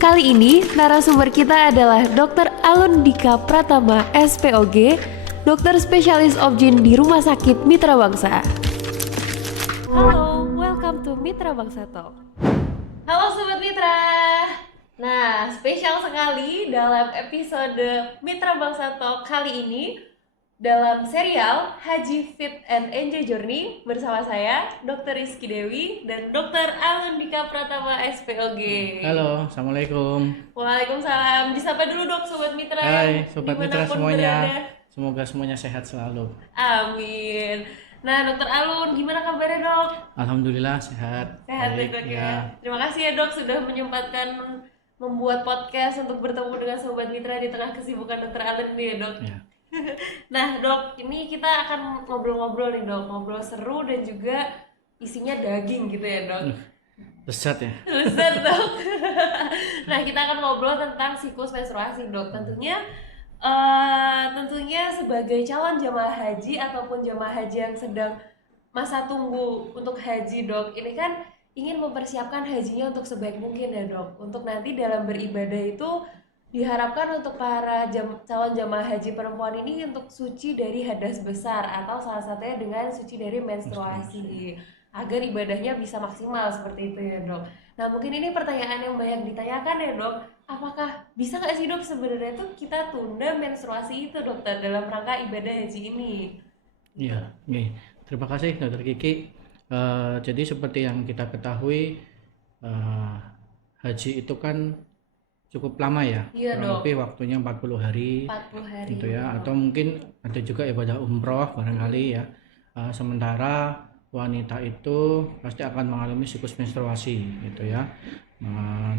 Kali ini narasumber kita adalah Dr. Alundika Pratama, SPOG, dokter spesialis objin di Rumah Sakit Mitra Bangsa. Halo, welcome to Mitra Bangsa Talk. Halo Sobat Mitra. Nah, spesial sekali dalam episode Mitra Bangsa Talk kali ini dalam serial Haji Fit and Enjoy Journey bersama saya, Dr. Rizky Dewi dan Dr. Alundika Pratama, SPOG. Halo, Assalamualaikum. Waalaikumsalam. Disapa dulu dok Sobat Mitra. Hai Sobat Mitra semuanya. Berada. Semoga semuanya sehat selalu. Amin. Nah Dokter Alun, gimana kabarnya dok? Alhamdulillah sehat. Sehat baik, dok ya. Terima kasih ya dok sudah menyempatkan membuat podcast untuk bertemu dengan Sobat Mitra di tengah kesibukan Dokter Alun ini ya dok. Ya. Nah dok, ini kita akan ngobrol-ngobrol nih dok, ngobrol seru dan juga isinya daging gitu ya dok. Lezat ya. Lezat dok. Nah kita akan ngobrol tentang siklus menstruasi dok. Tentunya sebagai calon jamaah haji ataupun jamaah haji yang sedang masa tunggu untuk haji dok, ini kan ingin mempersiapkan hajinya untuk sebaik mungkin ya dok. Untuk nanti dalam beribadah itu diharapkan untuk para calon jamaah haji perempuan ini untuk suci dari hadas besar atau salah satunya dengan suci dari menstruasi agar ibadahnya bisa maksimal seperti itu ya dok. Nah mungkin ini pertanyaan yang banyak ditanyakan ya dok, apakah bisa nggak sih dok sebenarnya tuh kita tunda menstruasi itu dokter dalam rangka ibadah haji ini? Iya, terima kasih Dokter Kiki. Jadi seperti yang kita ketahui, haji itu kan cukup lama ya, kurang lebih waktunya 40 hari gitu ya, atau mungkin ada juga ibadah umroh barangkali ya. Sementara wanita itu pasti akan mengalami siklus menstruasi gitu ya,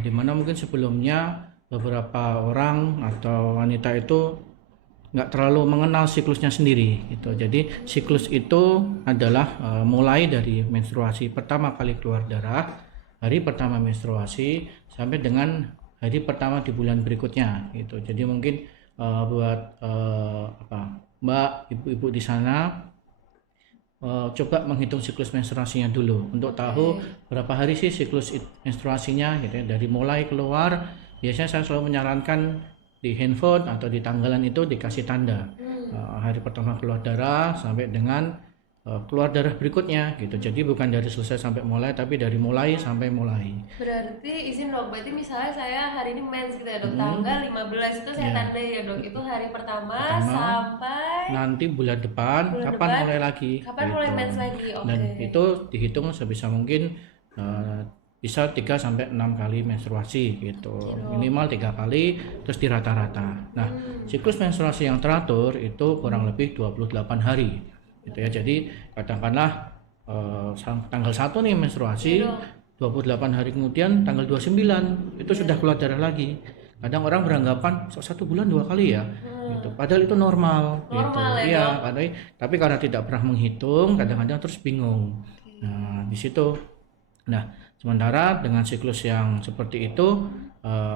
dimana mungkin sebelumnya beberapa orang atau wanita itu nggak terlalu mengenal siklusnya sendiri gitu. Jadi siklus itu adalah mulai dari menstruasi pertama kali keluar darah, hari pertama menstruasi sampai dengan hari pertama di bulan berikutnya gitu. Jadi mungkin buat Mbak, ibu-ibu di sana coba menghitung siklus menstruasinya dulu untuk tahu berapa hari sih siklus menstruasinya gitu ya. Dari mulai keluar, biasanya saya selalu menyarankan di handphone atau di tanggalan itu dikasih tanda hari pertama keluar darah sampai dengan keluar darah berikutnya gitu. Jadi bukan dari selesai sampai mulai, tapi dari mulai sampai mulai. Berarti izin dok, berarti misalnya saya hari ini mens gitu ya dok, tanggal 15 itu saya tandai ya dok, itu hari pertama sampai nanti bulan depan kapan mulai lagi. Kapan gitu. Mulai mens lagi, oke. Dan itu dihitung sebisa mungkin bisa 3 sampai 6 kali menstruasi gitu. Minimal 3 kali terus dirata-rata. Nah, siklus menstruasi yang teratur itu kurang lebih 28 hari. Gitu ya. Jadi katakanlah tanggal 1 nih menstruasi, 28 hari kemudian tanggal 29 itu sudah keluar darah lagi. Kadang orang beranggapan 1 bulan 2 kali ya gitu. Padahal itu normal gitu. Ya, tapi karena tidak pernah menghitung kadang-kadang terus bingung. Nah di situ, sementara dengan siklus yang seperti itu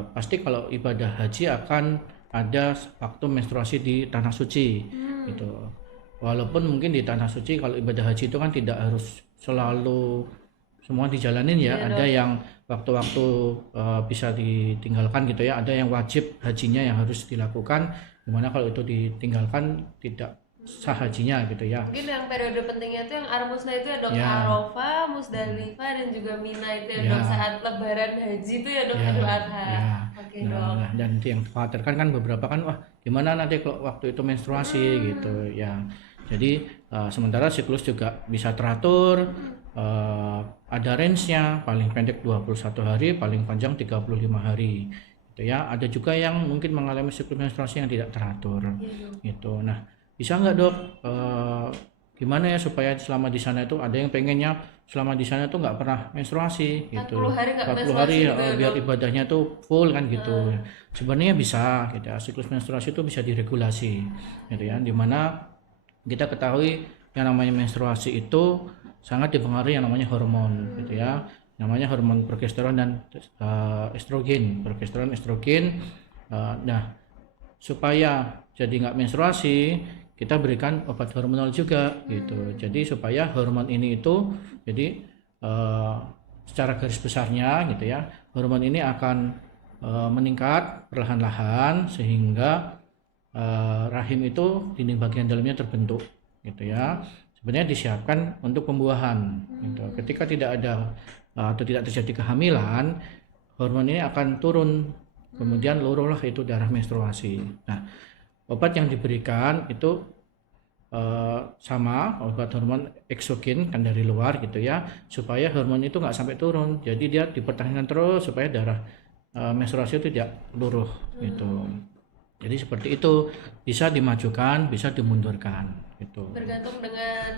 pasti kalau ibadah haji akan ada waktu menstruasi di tanah suci gitu. Walaupun mungkin di tanah suci kalau ibadah haji itu kan tidak harus selalu semua dijalanin ya, ada yang waktu-waktu bisa ditinggalkan gitu ya, ada yang wajib hajinya yang harus dilakukan, dimana kalau itu ditinggalkan tidak sah hajinya gitu ya. Mungkin yang periode pentingnya itu yang Armusna itu ya dok, Arafah, Musdalifah dan juga Mina itu ya dok, saat lebaran haji itu ya dok, Idul Adha. Oke dok. Dan yang dikhawatirkan kan beberapa kan gimana nanti kalau waktu itu menstruasi gitu ya. Jadi sementara siklus juga bisa teratur, ada range-nya, paling pendek 21 hari, paling panjang 35 hari gitu ya. Ada juga yang mungkin mengalami siklus menstruasi yang tidak teratur gitu. Nah, bisa nggak dok, gimana ya supaya selama di sana itu, ada yang pengennya selama di sana tuh nggak pernah menstruasi gitu, 40 hari gitu, biar ibadahnya tuh full kan gitu. Sebenarnya bisa gitu ya, siklus menstruasi itu bisa diregulasi gitu ya, dimana kita ketahui yang namanya menstruasi itu sangat dipengaruhi yang namanya hormon gitu ya, namanya hormon progesteron dan estrogen, progesteron, estrogen. Nah supaya jadi nggak menstruasi kita berikan obat hormonal juga gitu. Jadi supaya hormon ini itu jadi secara garis besarnya gitu ya, hormon ini akan meningkat perlahan-lahan sehingga rahim itu dinding bagian dalamnya terbentuk gitu ya. Sebenarnya disiapkan untuk pembuahan gitu. Ketika tidak ada atau tidak terjadi kehamilan, hormon ini akan turun, kemudian luruhlah itu darah menstruasi. Nah, obat yang diberikan itu sama obat hormon eksogen kan dari luar gitu ya, supaya hormon itu nggak sampai turun, jadi dia dipertahankan terus supaya darah menstruasi itu tidak luruh gitu. Jadi seperti itu, bisa dimajukan, bisa dimundurkan gitu. Bergantung dengan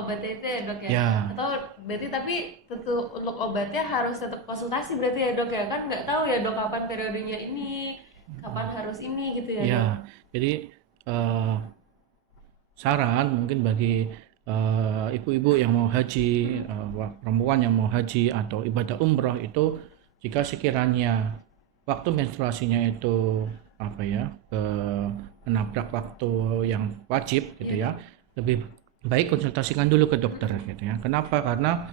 obatnya itu ya dok ya? Ya. Atau berarti tapi tentu untuk obatnya harus tetap konsultasi berarti ya dok ya? Kan nggak tahu ya dok kapan periodenya ini, kapan harus ini gitu ya Ya, dok? jadi saran mungkin bagi ibu-ibu yang mau haji, perempuan yang mau haji atau ibadah umroh itu, jika sekiranya waktu menstruasinya itu menabrak waktu yang wajib gitu ya, lebih baik konsultasikan dulu ke dokter gitu ya. Kenapa? Karena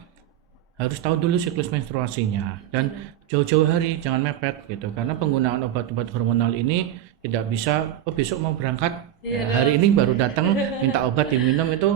harus tahu dulu siklus menstruasinya dan jauh-jauh hari, jangan mepet gitu, karena penggunaan obat-obat hormonal ini tidak bisa besok mau berangkat, hari ini baru datang minta obat diminum, itu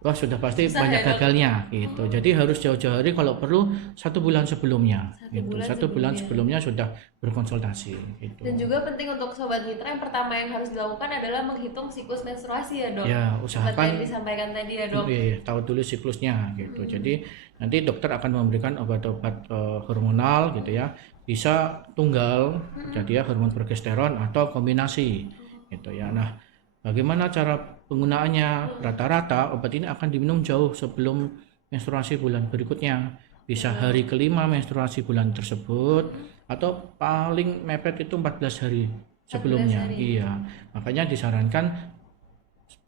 wah sudah pasti banyak gagalnya gitu. Jadi harus jauh-jauh hari, kalau perlu 1 bulan sebelumnya gitu. 1 bulan sebelumnya sudah berkonsultasi gitu. Dan juga penting untuk sobat mitra, yang pertama yang harus dilakukan adalah menghitung siklus menstruasi ya dok. Ya, usahakan yang disampaikan tadi ya dok. Tahu dulu siklusnya gitu. Jadi nanti dokter akan memberikan obat-obat hormonal gitu ya, bisa tunggal jadi ya hormon progesteron atau kombinasi gitu ya. Nah, bagaimana cara penggunaannya? Rata-rata obat ini akan diminum jauh sebelum menstruasi bulan berikutnya, bisa hari kelima menstruasi bulan tersebut, atau paling mepet itu 14 hari sebelumnya. 14 hari. Iya, makanya disarankan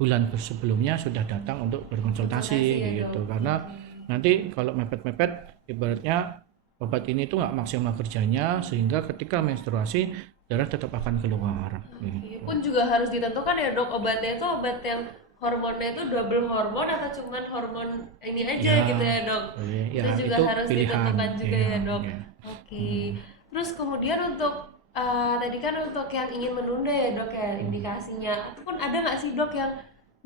bulan sebelumnya sudah datang untuk berkonsultasi gitu, karena nanti kalau mepet-mepet ibaratnya obat ini tuh nggak maksimal kerjanya, sehingga ketika menstruasi darah tetap akan keluar. Gitu. Pun juga harus ditentukan ya dok, obatnya itu obat yang hormonnya itu double hormon atau cuman hormon ini aja gitu ya dok. Ya, itu juga itu harus pilihan, ditentukan juga ya dok. Ya. Oke. Terus kemudian untuk tadi kan untuk yang ingin menunda ya dok ya indikasinya, ataupun ada nggak sih dok yang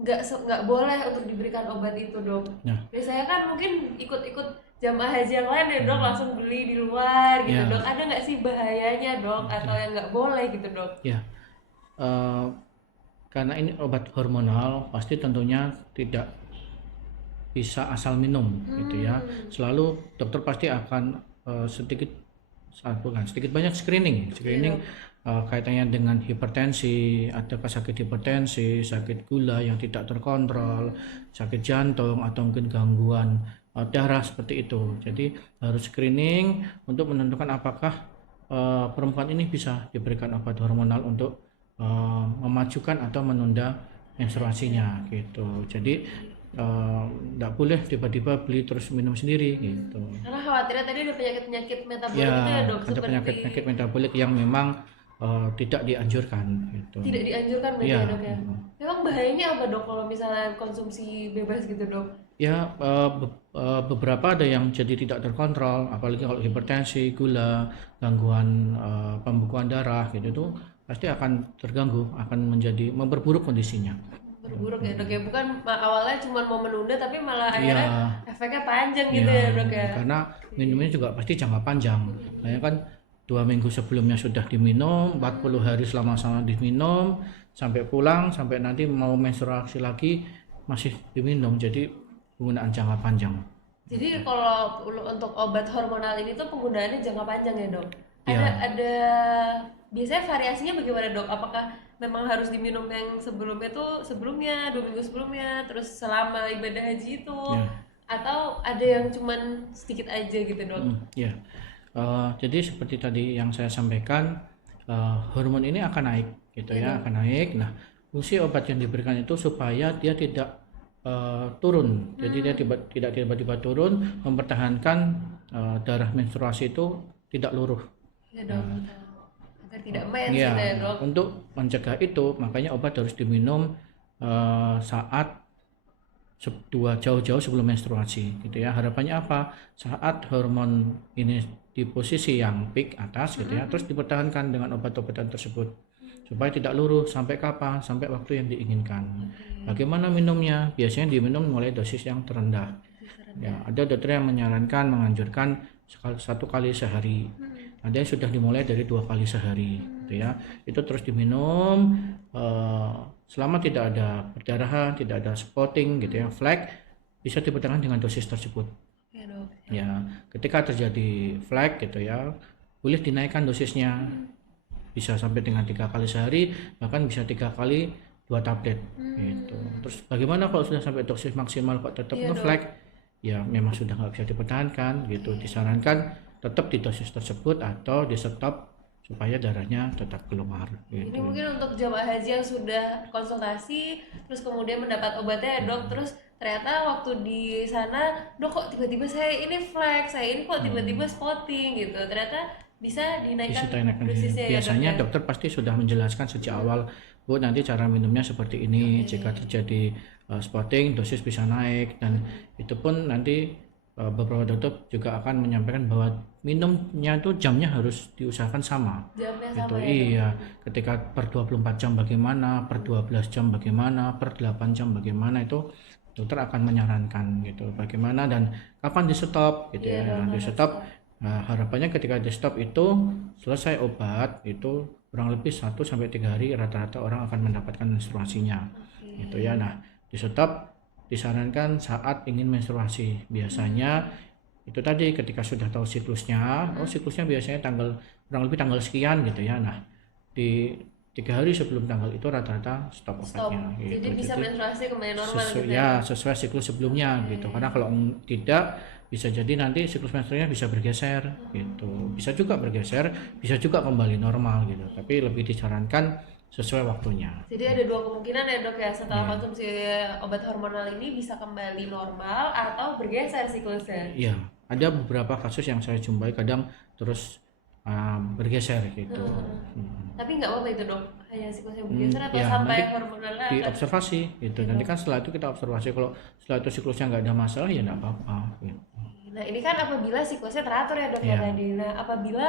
nggak boleh untuk diberikan obat itu dok? Nah. Biasanya kan mungkin ikut-ikut jamaah haji yang lain ya dok, langsung beli di luar gitu dok. Ada nggak sih bahayanya dok, atau yang nggak boleh gitu dok? Ya, karena ini obat hormonal, pasti tentunya tidak bisa asal minum gitu ya. Selalu dokter pasti akan sedikit banyak screening kaitannya dengan hipertensi, adakah sakit hipertensi, sakit gula yang tidak terkontrol, sakit jantung, atau mungkin gangguan darah seperti itu. Jadi harus screening untuk menentukan apakah perempuan ini bisa diberikan obat hormonal untuk memajukan atau menunda menstruasinya gitu. Jadi tidak boleh tiba-tiba beli terus minum sendiri gitu. Karena khawatirnya tadi ada penyakit-penyakit metabolik gitu ya dok? Ada penyakit-penyakit metabolik yang memang tidak dianjurkan gitu. Tidak dianjurkan berarti ya dok ya? Memang bahayanya apa dok kalau misalnya konsumsi bebas gitu dok? Ya, beberapa ada yang jadi tidak terkontrol, apalagi kalau hipertensi, gula, gangguan pembekuan darah gitu tuh pasti akan terganggu, akan memperburuk kondisinya. Berburuk ya dok ya, bukan awalnya cuma mau menunda tapi malah akhirnya efeknya panjang gitu ya dok ya. Karena minumnya juga pasti jangka panjang. Kayak kan 2 minggu sebelumnya sudah diminum, 40 hari selama-sama diminum, sampai pulang, sampai nanti mau menstruasi lagi masih diminum, jadi penggunaan jangka panjang. Jadi kalau untuk obat hormonal ini tuh penggunaannya jangka panjang ya dok? Ada biasanya variasinya bagaimana dok? Apakah memang harus diminum yang sebelumnya 2 minggu sebelumnya, terus selama ibadah haji itu, atau ada yang cuman sedikit aja gitu dok? Jadi seperti tadi yang saya sampaikan, hormon ini akan naik gitu ya, akan naik. Nah, fungsi obat yang diberikan itu supaya dia tidak turun, jadi dia tidak tiba-tiba turun, mempertahankan darah menstruasi itu tidak luruh. Ya dok, agar tidak mens gitu ya dok. Untuk mencegah itu, makanya obat harus diminum saat jauh-jauh sebelum menstruasi gitu ya. Harapannya apa? Saat hormon ini di posisi yang peak atas gitu ya, terus dipertahankan dengan obat-obatan tersebut supaya tidak luruh. Sampai kapan? Sampai waktu yang diinginkan. Bagaimana minumnya? Biasanya diminum mulai dosis yang terendah. Ya, ada dokter yang menyarankan, menganjurkan 1 kali sehari. Ada yang sudah dimulai dari 2 kali sehari gitu ya. Itu terus diminum selama tidak ada perdarahan, tidak ada spotting gitu ya, flek, bisa dipertahankan dengan dosis tersebut. Ya, ketika terjadi flek gitu ya, boleh dinaikkan dosisnya, bisa sampai dengan 3 kali sehari, bahkan bisa 3 kali 2 tablet gitu. Terus bagaimana kalau sudah sampai dosis maksimal kok tetap ngeflek? Ya memang sudah nggak bisa dipertahankan gitu. Disarankan tetap di dosis tersebut atau di stop supaya darahnya tetap keluar gitu. Ini mungkin untuk jemaah haji yang sudah konsultasi terus kemudian mendapat obatnya ya dok, terus ternyata waktu di sana dok kok tiba-tiba saya ini flek, saya ini kok tiba-tiba spotting gitu, ternyata bisa dinaikkan dosisnya. Biasanya ya, dokter pasti sudah menjelaskan sejak awal, Bu, nanti cara minumnya seperti ini. Jika terjadi spotting, dosis bisa naik, dan itu pun nanti beberapa dokter juga akan menyampaikan bahwa minumnya itu jamnya harus diusahakan sama. Jamnya gitu. Sama ya, iya, ketika per 24 jam bagaimana, per 12 jam bagaimana, per 8 jam bagaimana, itu dokter akan menyarankan gitu bagaimana dan kapan di stop gitu ya. Di stop, harapannya ketika di stop itu selesai obat itu kurang lebih 1-3 hari rata-rata orang akan mendapatkan menstruasinya gitu ya. Nah, di stop disarankan saat ingin menstruasi. Biasanya itu tadi ketika sudah tahu siklusnya, siklusnya biasanya kurang lebih tanggal sekian gitu ya. Nah, di 3 hari sebelum tanggal itu rata-rata stop obatnya. Gitu. Jadi bisa menstruasi kembali normal gitu ya. Sesuai siklus sebelumnya gitu. Karena kalau tidak, bisa jadi nanti siklus menstruasinya bisa bergeser gitu. Bisa juga bergeser, bisa juga kembali normal gitu. Tapi lebih disarankan sesuai waktunya. Jadi ada 2 kemungkinan ya dok ya, setelah konsumsi obat hormonal ini bisa kembali normal atau bergeser siklusnya. Iya, ada beberapa kasus yang saya jumpai kadang terus bergeser gitu. Tapi nggak apa-apa itu dok, hanya siklusnya bergeser atau sampai hormonalnya diobservasi gitu. Nanti kan setelah itu kita observasi, kalau setelah itu siklusnya nggak ada masalah ya nggak apa-apa gitu. Nah ini kan apabila siklusnya teratur ya dok ya tadi. Nah apabila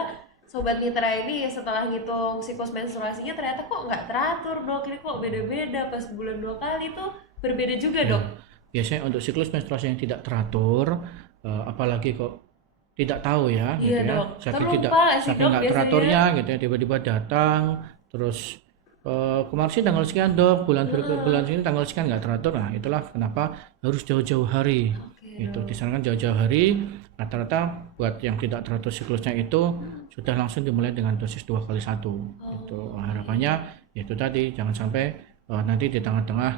Sobat Mitra ini setelah ngitung siklus menstruasinya ternyata kok nggak teratur dok, ini kok beda-beda, pas bulan 2 kali tuh berbeda juga dok. Biasanya untuk siklus menstruasi yang tidak teratur, apalagi kok tidak tahu ya, gitu ya, saking nggak teraturnya gitu ya, tiba-tiba datang terus kemarin sih tanggal sekian dok, bulan sini tanggal sekian nggak teratur. Nah itulah kenapa harus jauh-jauh hari. Itu disarankan jauh-jauh hari. Rata-rata buat yang tidak teratur siklusnya itu sudah langsung dimulai dengan dosis 2x1. Itu harapannya yaitu tadi jangan sampai nanti di tengah-tengah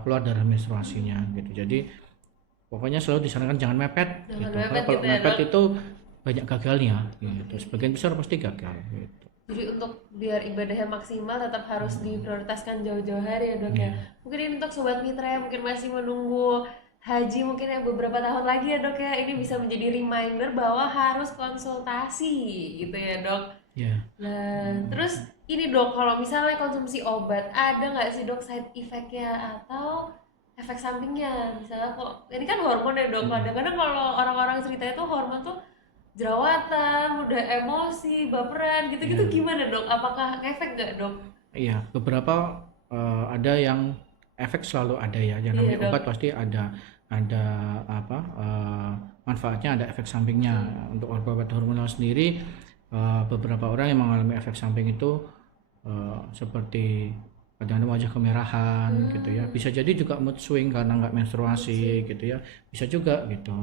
keluar darah menstruasinya gitu. Jadi pokoknya selalu disarankan jangan mepet gitu. Kalau gitu mepet itu banyak gagalnya gitu. Sebagian besar pasti gagal gitu. Jadi untuk biar ibadahnya maksimal tetap harus diprioritaskan jauh-jauh hari ya dok ya. Mungkin ini untuk Sobat Mitra yang mungkin masih menunggu haji mungkin yang beberapa tahun lagi ya dok ya, ini bisa menjadi reminder bahwa harus konsultasi gitu ya dok. Nah terus ini dok, kalau misalnya konsumsi obat ada nggak sih dok side effect-nya atau efek sampingnya? Misalnya kok ini kan hormon ya dok, kadang-kadang kalau orang-orang cerita itu hormon tuh jerawatan, mudah emosi, baperan gitu-gitu, gimana dok? Apakah efek nggak dok? Iya, beberapa ada yang efek selalu ada ya. Yang namanya obat pasti ada manfaatnya, ada efek sampingnya. Untuk obat hormonal sendiri, beberapa orang yang mengalami efek samping itu seperti kadang-kadang wajah kemerahan gitu ya. Bisa jadi juga mood swing karena nggak menstruasi gitu ya. Bisa juga gitu.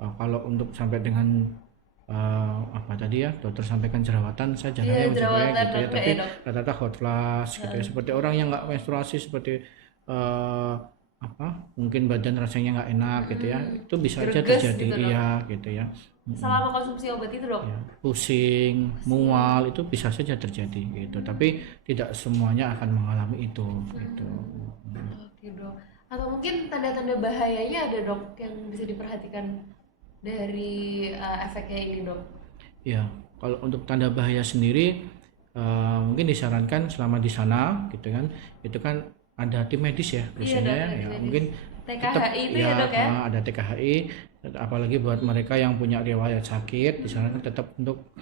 Kalau untuk sampai dengan tadi ya dokter sampaikan jerawatan, saya jarang gitu ya. Tapi rata-rata hot flash gitu ya. Seperti orang yang nggak menstruasi, seperti mungkin badan rasanya nggak enak gitu ya, itu bisa aja terjadi gitu, gitu ya. Selama konsumsi obat itu dok, pusing, mual itu bisa saja terjadi gitu, tapi tidak semuanya akan mengalami itu gitu. Oke dok. Atau mungkin tanda-tanda bahayanya ada dok yang bisa diperhatikan dari efeknya ini dok? Ya, kalau untuk tanda bahaya sendiri mungkin disarankan selama di sana gitu kan, itu kan ada tim medis ya biasanya ya medis. mungkin TKHI tetap itu ya dok ya? ada TKHI, apalagi buat mereka yang punya riwayat sakit di sana kan tetap untuk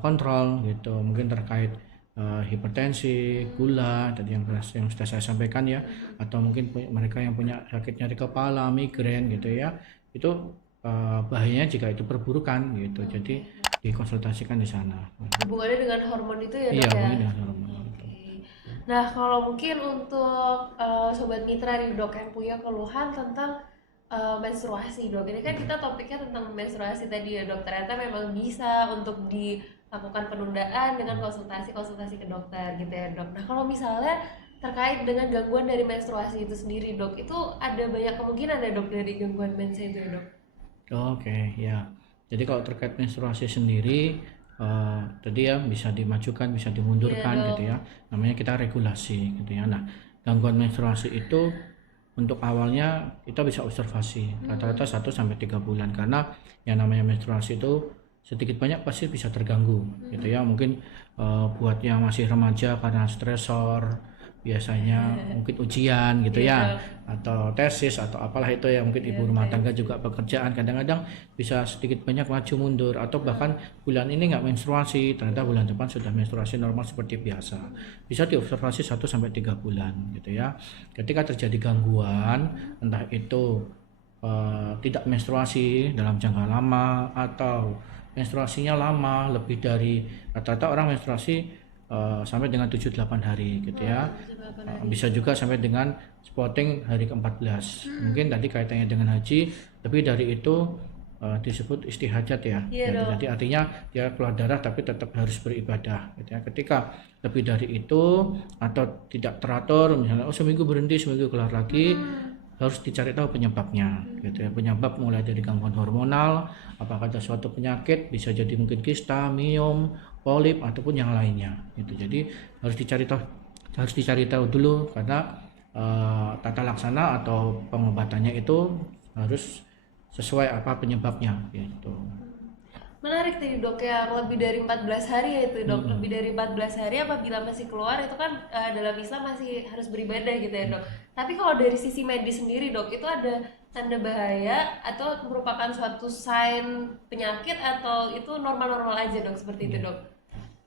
kontrol gitu, mungkin terkait hipertensi, gula tadi yang sudah saya sampaikan ya, atau mungkin mereka yang punya sakit nyeri kepala, migrain gitu ya, itu bahayanya jika itu perburukan gitu, jadi dikonsultasikan di sana. Hubungannya dengan hormon itu ya dok Iya, ya? hubungannya dengan hormon. Nah kalau mungkin untuk sobat mitra nih dok yang punya keluhan tentang menstruasi dok, ini kan kita topiknya tentang menstruasi tadi ya dok, ternyata memang bisa untuk dilakukan penundaan dengan konsultasi ke dokter gitu ya dok. Nah kalau misalnya terkait dengan gangguan dari menstruasi itu sendiri dok, itu ada banyak kemungkinan ya dok dari gangguan mens itu ya dok? Oke, ya. Jadi kalau terkait menstruasi sendiri, tadi ya bisa dimajukan, bisa dimundurkan gitu ya. Namanya kita regulasi gitu ya. Nah, gangguan menstruasi itu untuk awalnya kita bisa observasi rata-rata 1 sampai 3 bulan, karena yang namanya menstruasi itu sedikit banyak pasti bisa terganggu gitu ya. Mungkin buat yang masih remaja karena stresor biasanya, mungkin ujian gitu ya, atau tesis atau apalah itu ya, mungkin ibu rumah tangga juga pekerjaan kadang-kadang bisa sedikit banyak maju mundur, atau bahkan bulan ini nggak menstruasi ternyata bulan depan sudah menstruasi normal seperti biasa. Bisa diobservasi 1 sampai 3 bulan gitu ya. Ketika terjadi gangguan entah itu tidak menstruasi dalam jangka lama atau menstruasinya lama lebih dari, rata-rata orang menstruasi sampai dengan 7-8 hari gitu ya. Bisa juga sampai dengan spotting hari ke-14. Mungkin tadi kaitannya dengan haji, lebih dari itu disebut istihajat ya. Jadi artinya dia keluar darah tapi tetap harus beribadah gitu ya. Ketika lebih dari itu atau tidak teratur, misalnya seminggu berhenti, seminggu keluar lagi, harus dicari tahu penyebabnya gitu ya. Penyebab mulai dari gangguan hormonal, apakah ada suatu penyakit, bisa jadi mungkin kista, miom, polip ataupun yang lainnya gitu. Jadi harus dicari tahu dulu, karena tata laksana atau pengobatannya itu harus sesuai apa penyebabnya gitu. Menarik tadi dok, yang lebih dari 14 hari ya itu dok. Lebih dari 14 hari apabila masih keluar itu kan dalam Islam masih harus beribadah gitu ya dok. Tapi kalau dari sisi medis sendiri dok, itu ada tanda bahaya atau merupakan suatu sign penyakit, atau itu normal-normal aja dok seperti itu dok?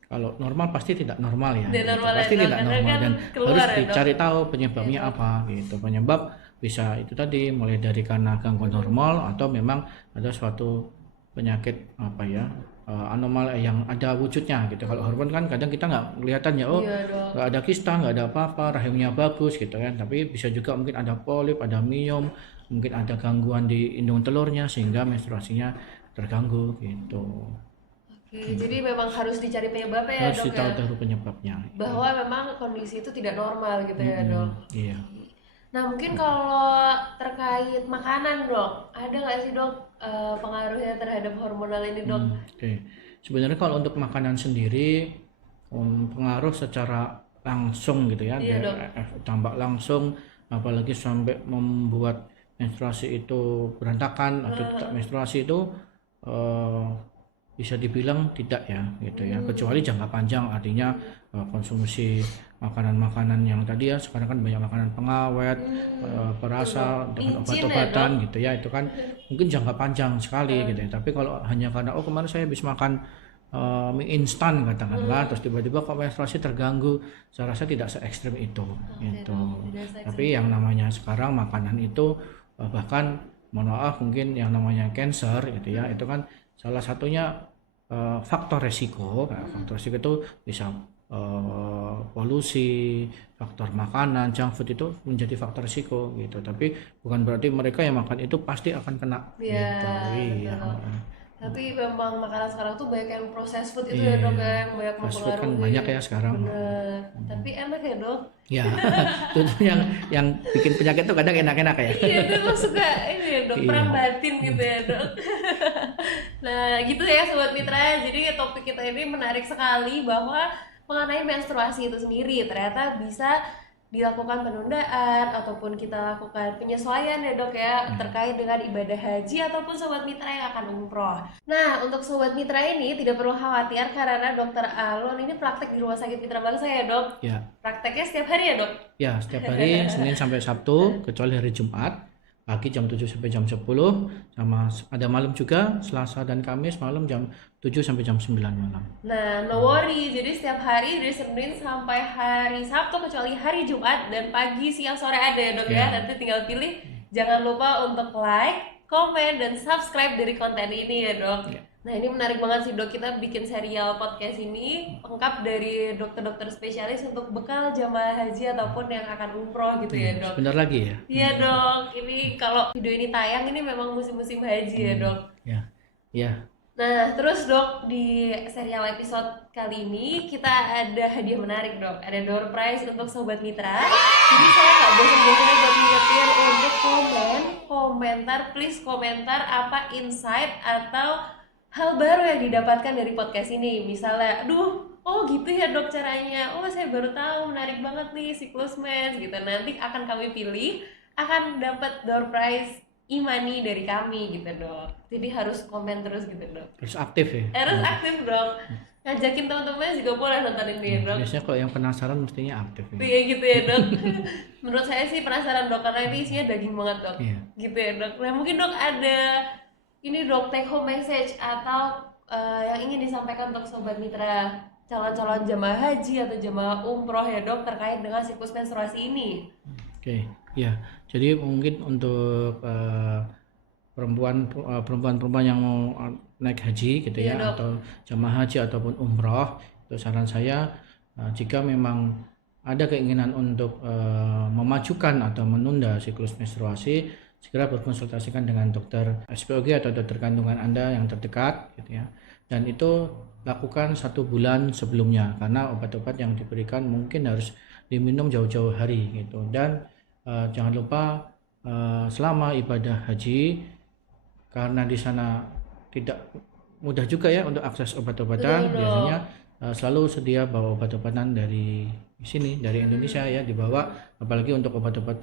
Kalau normal pasti tidak normal ya, gitu. Normal Pasti tidak normal kan dan keluar, harus dicari tahu penyebabnya ya, apa gitu. Penyebab bisa itu tadi mulai dari karena gangguan hormonal atau memang ada suatu penyakit apa ya, anomali yang ada wujudnya gitu. Kalau hormon kan kadang kita nggak kelihatan ya, nggak ada kista, nggak ada apa-apa, rahimnya bagus gitu kan, tapi bisa juga mungkin ada polip, ada miom, mungkin ada gangguan di indung telurnya sehingga menstruasinya terganggu gitu. Jadi memang harus dicari penyebabnya ya Harus dok ditahu ya? tahu penyebabnya. Bahwa memang kondisi itu tidak normal gitu ya dok? Iya. Nah mungkin kalau terkait makanan dok, ada nggak sih dok pengaruhnya terhadap hormonal ini dok? Oke. Sebenarnya kalau untuk makanan sendiri pengaruh secara langsung gitu ya, dampak langsung, apalagi sampai membuat menstruasi itu berantakan atau tidak menstruasi itu bisa dibilang tidak ya gitu ya, kecuali jangka panjang, artinya konsumsi makanan-makanan yang tadi ya, sekarang kan banyak makanan pengawet, perasa dengan obat-obatan gitu ya, itu kan mungkin jangka panjang sekali gitu ya. Tapi kalau hanya karena kemarin saya habis makan mie instan katakanlah, terus tiba-tiba kok menstruasi terganggu, saya rasa tidak se ekstrim itu gitu. Tapi yang namanya sekarang makanan itu bahkan mohon maaf mungkin yang namanya cancer gitu ya, itu kan salah satunya faktor resiko. Faktor resiko itu bisa polusi, faktor makanan, junk food itu menjadi faktor resiko gitu. Tapi bukan berarti mereka yang makan itu pasti akan kena gitu. Iya. Tapi memang makanan sekarang tuh banyak yang proses food itu ya dok ya, yang banyak mempengaruhi. Kan banyak ya sekarang. Bener. Tapi enak ya dok? Ya, itu yang bikin penyakit tuh kadang enak-enak ya. Iya, itu suka ini ya dok, perang batin gitu ya dok. Nah gitu ya sobat mitra, jadi topik kita ini menarik sekali bahwa mengenai menstruasi itu sendiri ternyata bisa dilakukan penundaan ataupun kita lakukan penyesuaian ya dok ya terkait dengan ibadah haji ataupun sobat mitra yang akan umroh. Nah untuk sobat mitra ini tidak perlu khawatir karena dokter Alon ini praktek di Rumah Sakit Mitra Bangsa ya dok? Ya. Prakteknya setiap hari ya dok? Ya setiap hari Senin sampai Sabtu kecuali hari Jumat pagi jam 7 sampai jam 10, sama ada malam juga Selasa dan Kamis malam jam 7 sampai jam 9 malam. Nah, no worry. Jadi setiap hari dari Senin sampai hari Sabtu kecuali hari Jumat dan pagi, siang, sore ada ya dok ya. Nanti tinggal pilih. Jangan lupa untuk like, komen, dan subscribe dari konten ini ya dok. Nah ini menarik banget sih dok, kita bikin serial podcast ini lengkap dari dokter-dokter spesialis untuk bekal jamaah haji ataupun yang akan umroh gitu ya dok. Sebentar lagi ya? Iya dok, ini kalau video ini tayang ini memang musim-musim haji ya dok. Ya. Nah terus dok, di serial episode kali ini kita ada hadiah menarik dok. Ada door prize untuk sobat mitra. Jadi saya gak bosan-bosannya buat ngingetin untuk komentar, please komentar apa insight atau hal baru yang didapatkan dari podcast ini. Misalnya, oh gitu ya dok caranya, oh saya baru tahu, menarik banget nih siklus mens gitu. Nanti akan kami pilih, akan dapat door prize e-money dari kami gitu dok. Jadi harus komen terus gitu dok. Harus aktif ya? Harus aktif dok. Ngajakin teman-temannya juga boleh nonton ini dok. Biasanya kalau yang penasaran mestinya aktif ya? Iya gitu ya dok. Menurut saya sih penasaran dok, karena ini isinya daging banget dok. Gitu ya dok. Nah mungkin dok ada ini dok, take home message atau yang ingin disampaikan untuk sobat mitra calon-calon jamaah haji atau jamaah umroh ya dok terkait dengan siklus menstruasi ini. Oke, ya. Jadi mungkin untuk perempuan yang mau naik haji gitu ya, atau jamaah haji ataupun umroh, itu saran saya jika memang ada keinginan untuk memajukan atau menunda siklus menstruasi, segera berkonsultasikan dengan dokter SPOG atau dokter kandungan Anda yang terdekat gitu ya. Dan itu lakukan 1 bulan sebelumnya, karena obat-obat yang diberikan mungkin harus diminum jauh-jauh hari gitu. Dan jangan lupa selama ibadah haji, karena di sana tidak mudah juga ya untuk akses obat-obatan, biasanya selalu sedia bawa obat-obatan dari sini, dari Indonesia ya, dibawa. Apalagi untuk obat-obat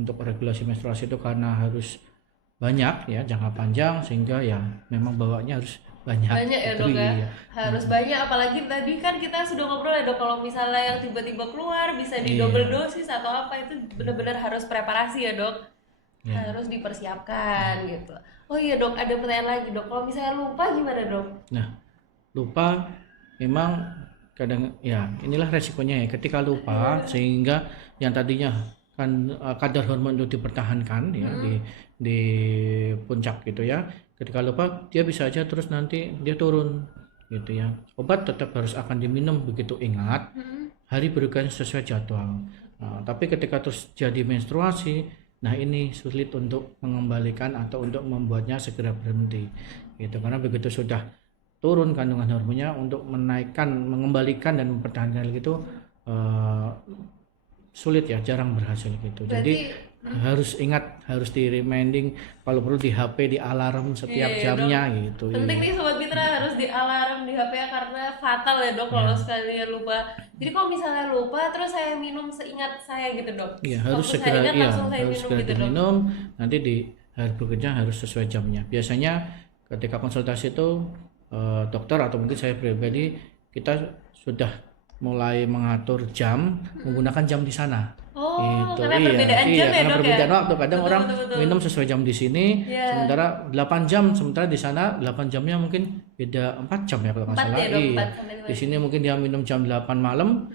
untuk regulasi menstruasi itu karena harus banyak ya, jangka panjang, sehingga ya memang bawanya harus banyak ya dok ya, harus banyak. Apalagi tadi kan kita sudah ngobrol ya dok, kalau misalnya yang tiba-tiba keluar bisa di double dosis atau apa, itu benar-benar harus preparasi ya dok, harus dipersiapkan gitu. Oh iya dok, ada pertanyaan lagi dok, kalau misalnya lupa gimana dok? Nah lupa memang kadang ya inilah resikonya ya, ketika lupa sehingga yang tadinya kan kadar hormon itu dipertahankan ya di puncak gitu ya, ketika lupa dia bisa aja terus nanti dia turun gitu ya. Obat tetap harus akan diminum begitu ingat, hari berikutnya sesuai jadwal. Tapi ketika terus jadi menstruasi, nah ini sulit untuk mengembalikan atau untuk membuatnya segera berhenti gitu, karena begitu sudah turun kandungan hormonnya, untuk menaikkan, mengembalikan dan mempertahankan itu sulit ya, jarang berhasil gitu. Jadi harus ingat, harus di reminding, kalau perlu di HP, di alarm setiap jamnya gitu. Penting nih sobat mitra, harus di alarm di HP ya, karena fatal ya dok kalau sekali lupa. Jadi kalau misalnya lupa terus saya minum seingat saya gitu dok. Iya, harus segera diminum, nanti di hari berikutnya harus sesuai jamnya. Biasanya ketika konsultasi itu dokter atau mungkin saya pribadi, kita sudah mulai mengatur jam menggunakan jam di sana. Gitu. Karena perbedaan jam ya dok, perbedaan waktu. Kadang orang minum sesuai jam di sini, sementara 8 jam, sementara di sana 8 jamnya mungkin beda 4 jam ya kalau nggak salah. Di sini mungkin dia minum jam 8 malam,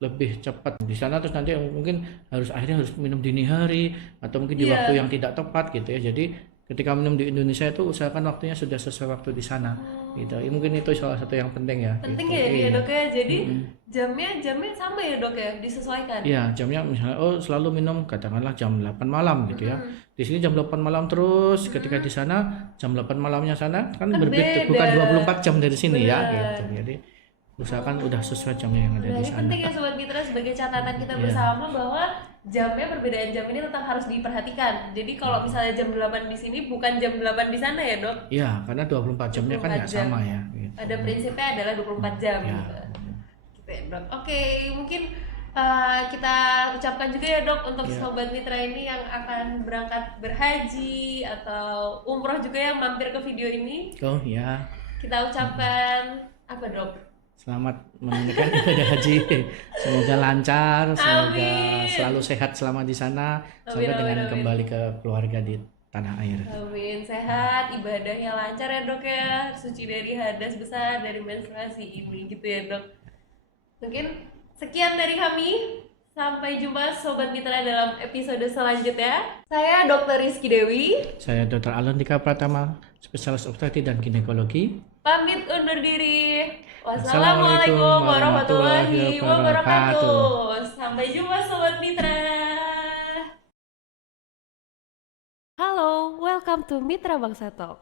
lebih cepat di sana, terus nanti mungkin akhirnya harus minum dini hari atau mungkin di waktu yang tidak tepat gitu ya. Jadi ketika minum di Indonesia itu usahakan waktunya sudah sesuai waktu di sana gitu. Mungkin itu salah satu yang penting ya. Penting gitu. Ya dok ya. Jadi jamnya sama ya dok ya, disesuaikan. Iya, jamnya misalnya selalu minum katakanlah jam 8 malam gitu ya. Di sini jam 8 malam terus, ketika di sana jam 8 malamnya sana kan berbeda, bukan 24 jam dari sini ya gitu. Jadi usahakan udah sesuai jamnya yang ada di sana. Ini penting ya sobat mitra, sebagai catatan kita bersama bahwa jamnya, perbedaan jam ini tetap harus diperhatikan. Jadi kalau misalnya jam 8 di sini bukan jam 8 di sana ya dok? Iya, karena 24 jamnya kan nggak sama ya gitu. Pada prinsipnya adalah 24 jam gitu ya dok. Oke, mungkin Kita ucapkan juga ya dok untuk Ya. sobat mitra ini yang akan berangkat berhaji atau umroh juga yang mampir ke video ini. Oh ya. Kita ucapkan apa dok? Selamat menunaikan ibadah haji. Semoga lancar, semoga Amin. selalu sehat selama di sana, sampai dengan kembali ke keluarga di tanah air. Amin, sehat, ibadahnya lancar ya dok ya, suci dari hadas besar, dari menstruasi ini gitu ya dok. Mungkin sekian dari kami. Sampai jumpa Sobat Mitra dalam episode selanjutnya. Saya Dr. Rizky Dewi. Saya Dr. Alantika Pratama, spesialis obstetri dan ginekologi. Pamit undur diri. Wassalamualaikum warahmatullahi wabarakatuh. Sampai jumpa Sobat Mitra. Halo, welcome to Mitra Bangsa Talk.